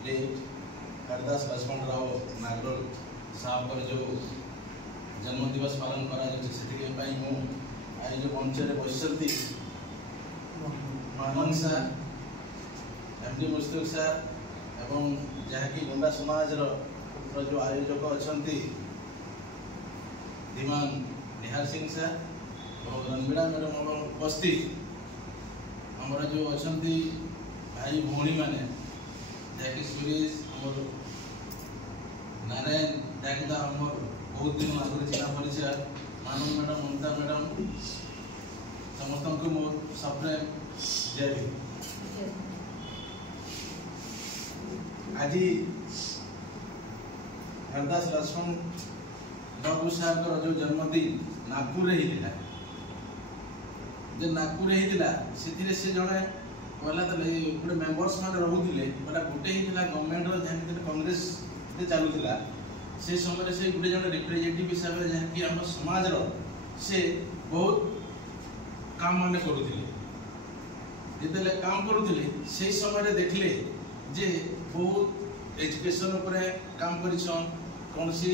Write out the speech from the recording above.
हरदास लक्ष्मण राव नागरोल साहब जो जन्म दिवस पालन करा जो मंच में बस महानंद सार एमडी मुस्तक सार एवं जहाँकि गुंडा समाज जो आयोजक अच्छा धीमान निहार सिंह सार और रणबीड़ा मैडम उपस्थित आमर जो अच्छा भाई भौणी मैंने जहाँकि सुरेश आमर नारायण जहाँकि आमर बहुत दिन आगे चिन्ह परिचय मानव मैडम ममता मैडम समस्त को मोर सप्रे जय भी आज हरदास लक्ष्मण बाबू साहब जो जन्मदिन नागपुर नागपुर से जड़े पहला गोटे मेम्बर्स मैंने रोते गोटे ही गवर्नमेंट जहाँ कांग्रेस चलूला से समय से गोटे जन रिप्रेजेंटेटिव हिसाब से जहाँकि आम समाज से बहुत काम मान करुले जिते काम करुले से समय देखले जे बहुत एजुकेशन काम कर कौन सी